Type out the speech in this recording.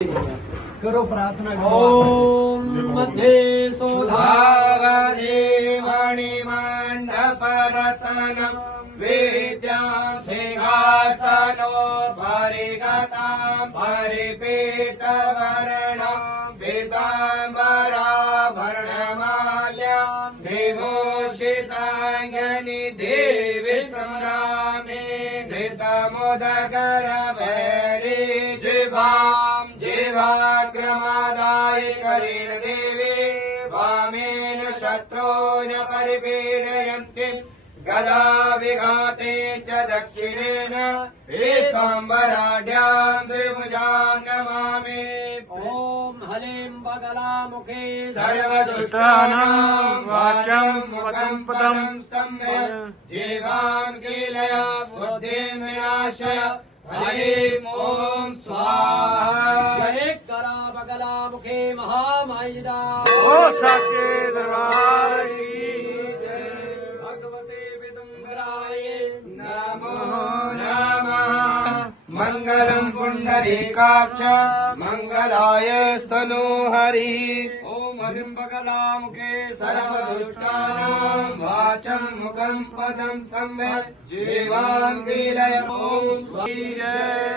करो प्रार्थना। ओम मध्ये सोधावधि मणिमण्डपरतनं विद्यां सिंहासनो परिगतां परिपीतवर्णां पीताम्बराभरणमाल्यां विभूषिताङ्गनि देवी संनामे धृतमुदगरभैरी जिह्वां जिह्वाग्रमादाय करेण देवी वामेन शत्रून् परिपीडयन्ति गदा विघाते च दक्षिणेन पीताम्बराढ्यां द्विभुजां नमामि। ओम हलीं बगलामुखे सर्वदुष्टानां वाचं मुखं पदं स्तम्भय जीवां कीलया बुद्धिं विनाशय हलीं ॐ स्वाहा। जय करा बगलामुखे महामायिदा ओ साके दरबार की जय। भगवते विदुम्बराय नमो नमः। मंगलम पुंडरीकाक्ष मंगलाय स्तनोहरि। ओम हलीं बगलामुखे सर्वदुष्टानां वाचं मुखं पदं स्तम्भय जीवां कीलय ॐ स्वाहा। जय